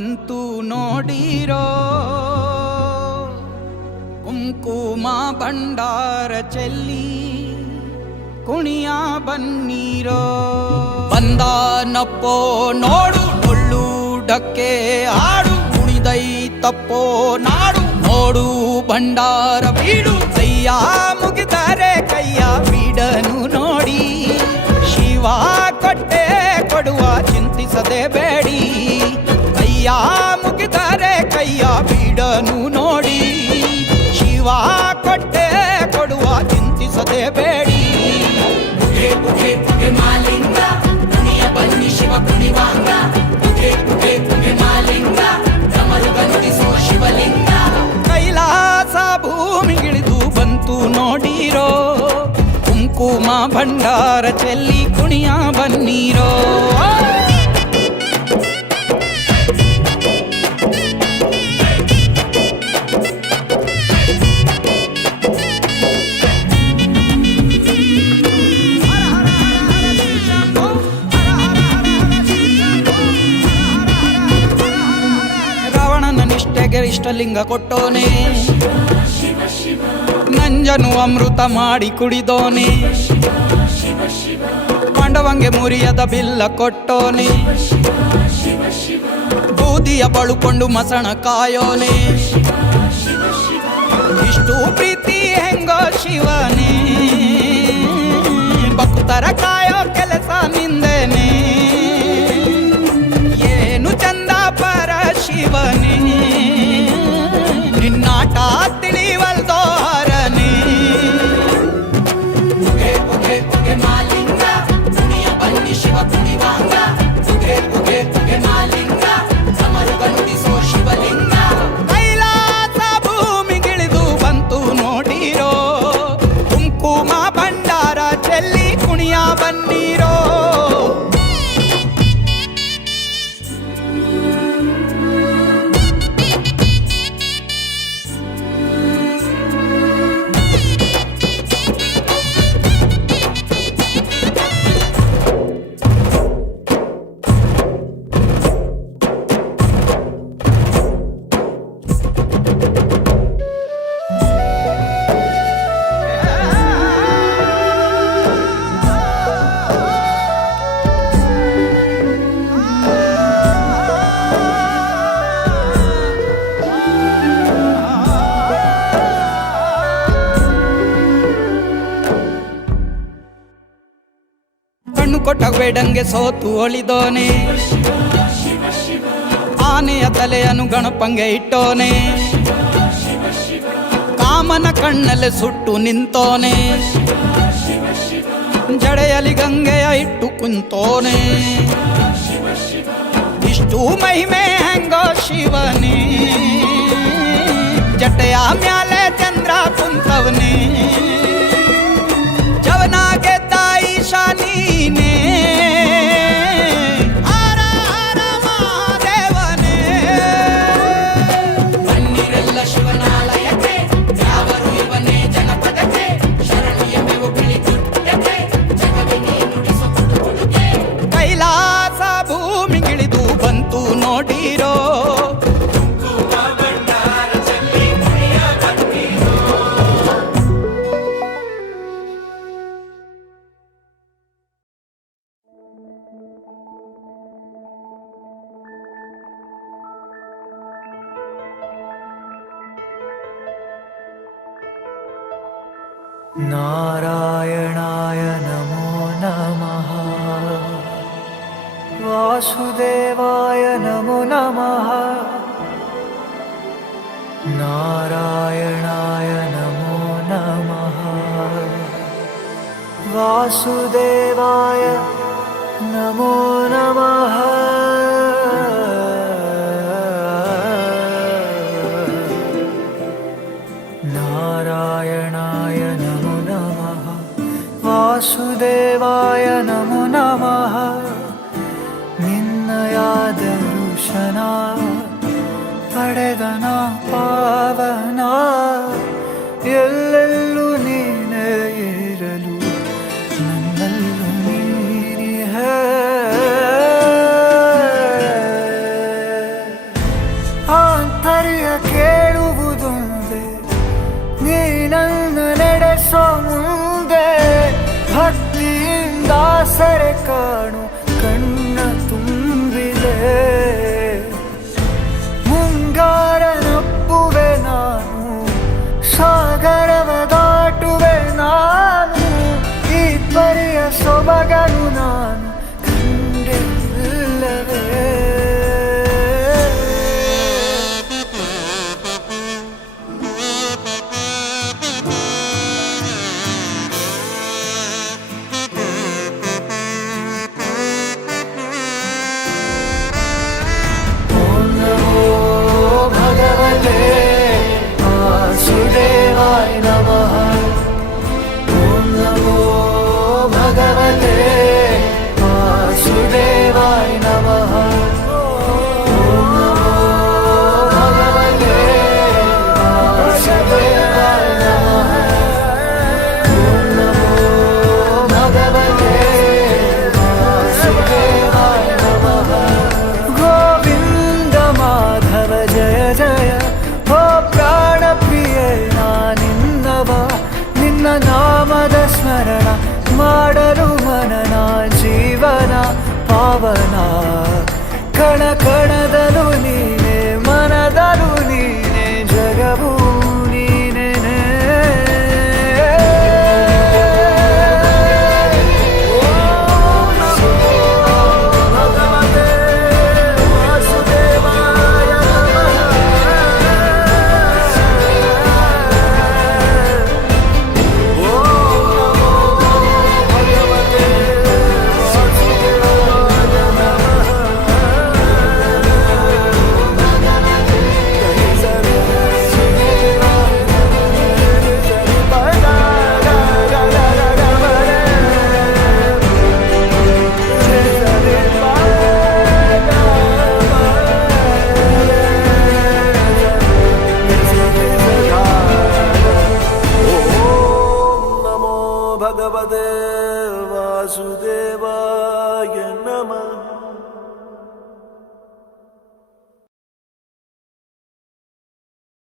ಬಂತು ನೋಡಿರೋ, ಕುಂಕುಮ ಭಂಡಾರ ಚೆಲ್ಲಿ ಕುಣಿಯ ಬನ್ನೀರೋ. ಬಂದಾನಪ್ಪೋ ನೋಡು ಡೊಳ್ಳು ಡಕ್ಕೆ ಆಡು, ಕುಣಿದೈ ತಪ್ಪೋ ನಾಡು ನೋಡು ಭಂಡಾರ ಬೀಡು. ಕೈಯ ಮುಗಿದರೆ ಕೈಯ ಬೀಡನು ನೋಡಿ, ಶಿವ ಕೊಟ್ಟೆ ಕೊಡುವ ಚಿಂತಿಸದೆ ಬೇಡಿ. ಕೈಯ ಮುಗಿದರೆ ಕೈಯ ಬೀಡನು ನೋಡಿ, ಶಿವ ಕೊಟ್ಟೆ ಕೊಡುವ ಚಿಂತಿಸದೆ ಬೇಡಿ. ಪುಗೆ ಪುಗೆ ಪುಗೆ ಮಾಲಿಂಗ ಕುಣಿಯ ಬನ್ನಿ ಶಿವ ಕುಣಿವಾಂಗ. ಪುಗೆ ಪುಗೆ ಪುಗೆ ಮಾಲಿಂಗ ಡಮರು ಬಂದಿಸೋ ಶಿವಲಿಂಗ. ಕೈಲಾಸ ಭೂಮಿಗಿಳಿದು ಬಂತು ನೋಡಿರೋ, ಕುಂಕುಮ ಭಂಡಾರ ಚೆಲ್ಲಿ ಕುಣಿಯ ಬನ್ನೀರೋ. ರಾವಣನ ನಿಷ್ಠೆಗೆ ಇಷ್ಟಲಿಂಗ ಕೊಟ್ಟೋನೆ, ನಂಜನು ಅಮೃತ ಮಾಡಿ ಕುಡಿದೋನೆ. ಪಾಂಡವಂಗೆ ಮುರಿಯದ ಬಿಲ್ಲ ಕೊಟ್ಟೋನೆ, ಬೂದಿಯ ಬಳುಕೊಂಡು ಮಸಣ ಕಾಯೋನೆ. ಇಷ್ಟು ಪ್ರೀತಿ ಹೆಂಗೋ ಶಿವನೇ, ಭಕ್ತರ ಕಾಯೋ ಕೆಲಸ ನಿಂದೇನೆ. ಏನು ಚಂದ ಪರ ಶಿವನೇ, ನಿನ್ನಾಟ ತಿಳಿವಲ್ದೋರನೆ. ಪುಗೆ ಪುಗೆ ಪುಗೆ ಮಾಲಿಂಗ ಕುಣಿಯ ಬನ್ನಿ ಶಿವ ಕುಣಿವಾಂಗ. ಪುಗೆ ಪುಗೆ ಪುಗೆ ಮಾಲಿಂಗ ಡಮರು ಬಂದಿಸೋ ಶಿವಲಿಂಗ. ಕೈಲಾಸ ಭೂಮಿಗಿಳಿದು ಬಂತು ನೋಡಿರೋ, ಕುಂಕುಮ ಭಂಡಾರ ಚೆಲ್ಲಿ ಕುಣಿಯ ಬನ್ನೀರೋ. ಕಣ್ಣು ಕೊಟ್ಟ ಬೇಡಂಗೆ ಸೋತು ಒಳಿದೋನೆ, ಆನೆಯ ತಲೆಯನ್ನು ಗಣಪಂಗೆ ಇಟ್ಟೋನೆ. ಕಾಮನ ಕಣ್ಣಲ್ಲಿ ಸುಟ್ಟು ನಿಂತೋನೆ, ಜಡೆಯಲ್ಲಿ ಗಂಗೆಯ ಇಟ್ಟು ಕುಂತೋನೆ. ಇಷ್ಟು ಮಹಿಮೆ ಹೆಂಗೋ ಶಿವನೇ, ಜಟೆಯ ಮ್ಯಾಲೆ ಚಂದ್ರ ಕುಂತವನೇ. ಜವನಾಗೆ ತಾಯಿ ಶಾನೀನೇ, ಹರ ಹರ ಮಹಾದೇವನೇ. ಬನ್ನಿರೆಲ್ಲ ಶಿವನಾಲಯಕ್ಕೆ, ಯಾವರು ಇವನೇ ಜನಪದಕ್ಕೆ. ಶರಣು ಎಂಬೆವು ಬಿಳಿ ಗುಡ್ಡಕ್ಕೆ, ಜಗವಿನಿ ನುಡಿಸೋ ತುಡುಗೆ. ಕೈಲಾಸ ಭೂಮಿಗಿಳಿದು ಬಂತು ನೋಡಿರೋ, ನಾರಾಯಣಾಯ ನಮೋ ನಮಃ, ವಾಸುದೇವಾಯ ನಮೋ ನಮಃ. ನಾರಾಯಣಾಯ ನಮೋ ನಮಃ, ವಾಸುದೇವಾಯ ನಮೋ ನಮಃ. ನಾರಾಯಣಾಯ ನಮೋ ನಮಃ, ವಾಸುದೇವಾಯ ನಮೋ ನಮಃ. ನಿನ್ನಯ ದರ್ಶನ ಪಡೆದನ ಪಾವನ, ಎಲ್ಲೆಲ್ಲೂ ನೀನೇ ಇರಲು ನನ್ನಲ್ಲೂ ನೀನೇ. ಪರಿಯ ಸೊಬಗನು ನಾನು ಕಂಡಿಲ್ಲವೇ. ಓಂ ನಮೋ ಭಗವತೆ ವಾಸುದೇವಾಯ ನಮಃ. ಓಂ ನಮೋ ಭಗವತೆ ವಾಸುದೇವಾಯ ನಮಃ. ಓಂ ನಮೋ ಭಗವತೆ ವಾಸುದೇವಾಯ ನಮಃ. ಓಂ ನಮೋ ಭಗವತೆ ವಾಸುದೇವಾಯ ನಮಃ. ಗೋವಿಂದ ಮಾಧವ ಜಯ ಜಯ ಹೋ ಪ್ರಾಣ ಪ್ರಿಯೇ ನಾನಿನ್ನವ. ನಿನ್ನ ನಾಮದ ಸ್ಮರಣ ಮಾಡಲು ಮನನ ಜೀವನ ಪಾವನ. ಕಣ ಕಣದಲು ನೀನೆ ಮನದಲು ನೀನೆ